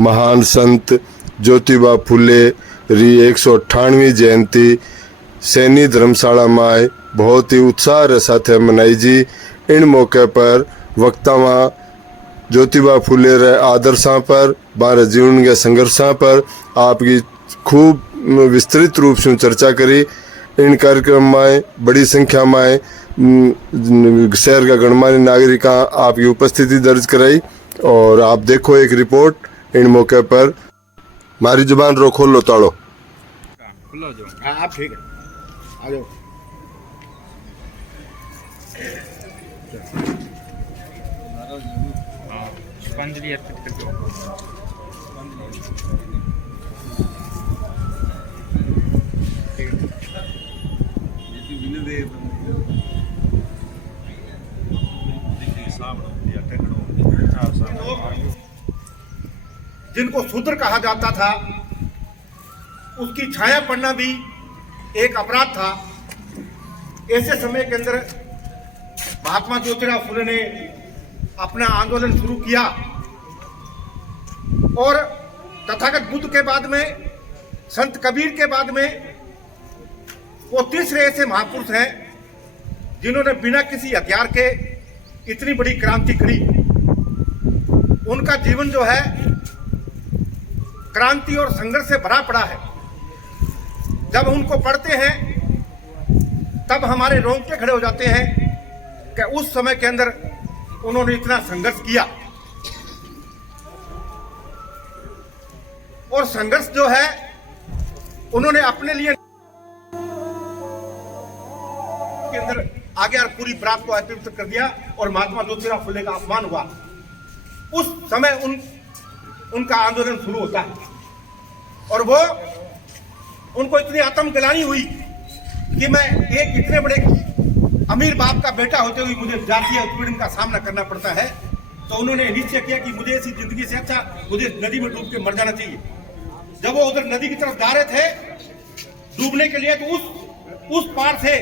महान संत ज्योतिबा फूले री 198वीं जयंती सैनी धर्मशाला में बहुत ही उत्साह रे साथे मनाई जी। इन मौके पर वक्तावा ज्योतिबा फूले रे आदर्शा पर बारे जीवन के संघर्षा पर आपकी खूब विस्तृत रूप से चर्चा करी। इन कार्यक्रम में बड़ी संख्या में शहर का गणमान्य नागरिक आपकी उपस्थिति दर्ज कराई। और आप देखो एक रिपोर्ट इन मौके पर। मारी जुबान रो खोलो ताड़ो। हाँ आप ठीक है, आ जाओ। पुष्पांजलि अर्पित करके जिनको शूद्र कहा जाता था उसकी छाया पड़ना भी एक अपराध था। ऐसे समय के अंदर महात्मा ज्योतिराव फुले ने अपना आंदोलन शुरू किया और तथागत बुद्ध के बाद में, संत कबीर के बाद में वो तीसरे ऐसे महापुरुष हैं जिन्होंने बिना किसी हथियार के इतनी बड़ी क्रांति करी। उनका जीवन जो है क्रांति और संघर्ष से भरा पड़ा है। जब उनको पढ़ते हैं तब हमारे रोंगटे खड़े हो जाते हैं कि उस समय के अंदर उन्होंने इतना संघर्ष किया। और संघर्ष जो है उन्होंने अपने लिए के अंदर आगे और पूरी प्राप्त को अर्पित कर दिया और महात्मा ज्योतिराव फुले का अपमान हुआ। उस समय उनका आंदोलन शुरू होता है और वो उनको इतनी आत्मग्लानि हुई कि मैं एक इतने बड़े अमीर बाप का बेटा होते हुए मुझे जातीय उत्पीड़न का सामना करना पड़ता है। तो उन्होंने निश्चय किया कि मुझे ऐसी जिंदगी से अच्छा मुझे नदी में डूब के मर जाना चाहिए। जब वो उधर नदी की तरफ जा रहे थे डूबने के लिए तो उस पार से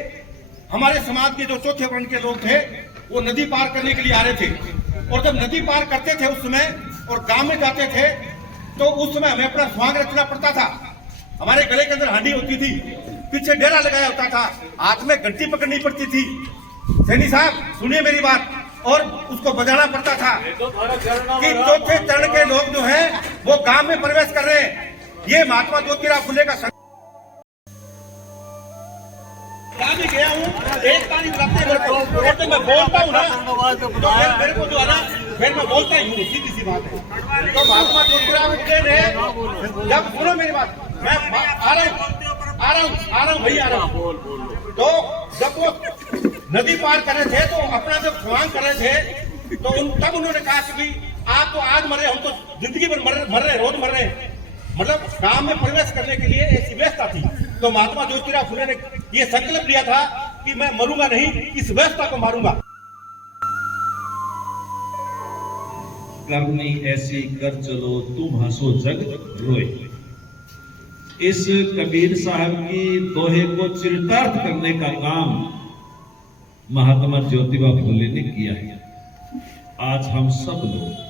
हमारे समाज के जो चौथे वर्ण के लोग थे वो नदी पार करने के लिए आ रहे थे। और जब नदी पार करते थे उस समय और गांव में जाते थे तो उस समय हमें अपना सुहाग रचना पड़ता था। हमारे गले के अंदर हांडी होती थी, पीछे डेरा लगाया होता था, हाथ में घंटी पकड़नी पड़ती थी। सैनी साहब सुनिए मेरी बात। और उसको बजाना पड़ता था कि चौथे चरण के लोग जो हैं वो गांव में प्रवेश कर रहे हैं। ये महात्मा ज्योतिराव फुले का भी गया हूँ, एक पानी बुलाते मैं बोलता हूँ ना तो फिर मेरे को जो है ना फिर मैं बोलता ही हूँ। सीधी सी बात है। तो महात्मा ज्योतिराव फुले ने जब सुनो मेरी बात, मैं आ रहा हूँ भैया आ रहा हूँ। तो जब वो नदी पार कर रहे थे तो अपना जब सुहाग कर रहे थे तो तब उन्होंने कहा कि भाई आप तो आज मरे, हम तो जिंदगी भर मर रहे, रोज मर रहे। मतलब काम में प्रवेश करने के लिए ऐसी व्यवस्था थी। तो महात्मा ज्योतिराव फुले ने ये संकल्प लिया था कि मैं मरूंगा नहीं, इस व्यवस्था को मारूंगा। करनी ऐसी कर चलो तुम हंसो जग रोए। इस कबीर साहब की दोहे को चरितार्थ करने का काम महात्मा ज्योतिबा फुले ने किया है। आज हम सब लोग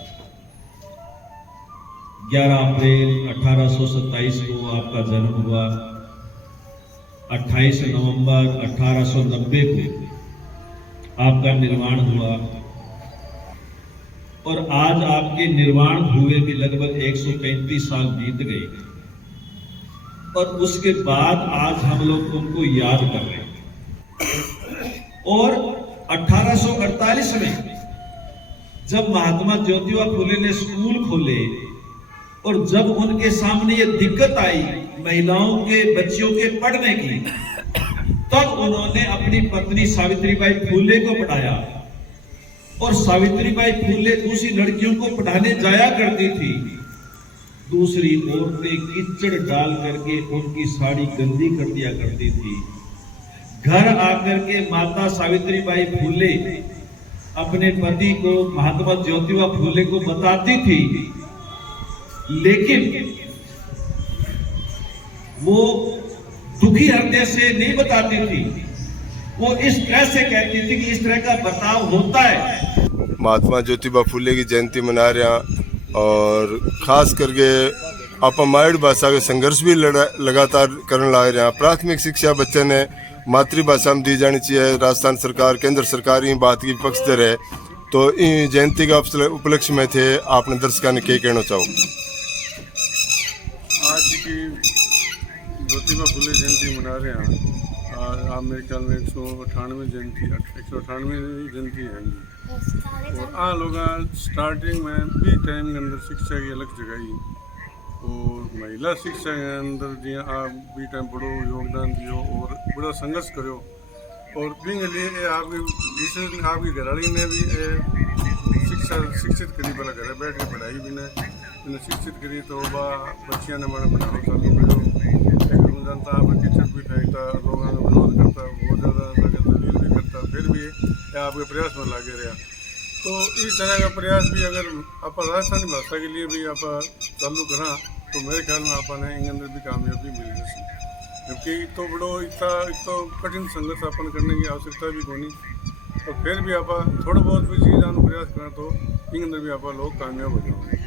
11 अप्रैल 1827 को आपका जन्म हुआ, 28 नवंबर 1890 को आपका निर्वाण हुआ और आज आपके निर्वाण हुए भी लगभग 135 साल बीत गए और उसके बाद आज हम लोग उनको याद कर रहे हैं। और 1848 में जब महात्मा ज्योतिबा फुले ने स्कूल खोले और जब उनके सामने ये दिक्कत आई महिलाओं के बच्चियों के पढ़ने की, तब उन्होंने अपनी पत्नी सावित्रीबाई फुले को पढ़ाया। और सावित्रीबाई फुले दूसरी लड़कियों को पढ़ाने जाया करती थी, दूसरी औरतें कीचड़ डाल करके उनकी साड़ी गंदी कर दिया करती थी। घर आकर के माता सावित्रीबाई फुले अपने पति को महात्मा ज्योतिबा फुले को बताती थी, लेकिन वो दुखी हृदय से नहीं बताती थी। वो इस तरह से कहती थी कि इस तरह का बर्ताव होता है। महात्मा ज्योतिबा फुले की जयंती मना रहे हैं और खास करके आप मायड़ भाषा के संघर्ष भी लगातार करने लग रहे हैं। प्राथमिक शिक्षा बच्चे ने मातृभाषा में दी जानी चाहिए। राजस्थान सरकार, केंद्र सरकार इन बात की पक्ष दे रहे, तो इन जयंती का उपलक्ष्य में थे आपने दर्शकों ने क्या कहना चाहो? आज की ज्योतिबा फुले जयंती मना रहे हैं। आप मेरे ख्याल में 198 जयंती है और आ लोग स्टार्टिंग में भी टाइम के अंदर शिक्षा की अलग जगह और महिला शिक्षा के अंदर जी आप भी टाइम बड़ो योगदान दियो और बड़ा संघर्ष करो और भी लिए आपकी घराड़ी ने भी शिक्षित करी, भला घर बैठ के पढ़ाई भी ने शिक्षित करी तो बच्चियाँ ने मैंने पढ़ाना चालू करो। जनता आप कीचड़ भी फेंकता, लोगों ने विरोध करता, बहुत ज़्यादा दलील भी करता, फिर भी आपके प्रयास में लागे रहा। तो इस तरह का प्रयास भी अगर आप राजस्थानी भाषा के लिए भी आप चालू करा तो मेरे ख्याल में आपने इन अंदर भी कामयाबी मिल जैसी, क्योंकि तो बड़ो इतना कठिन संघर्ष अपन करने की आवश्यकता भी कोनी। तो फिर भी आप थोड़ा बहुत भी चीज़ प्रयास करें तो इन अंदर भी आप लोग कामयाब हो जाओगे।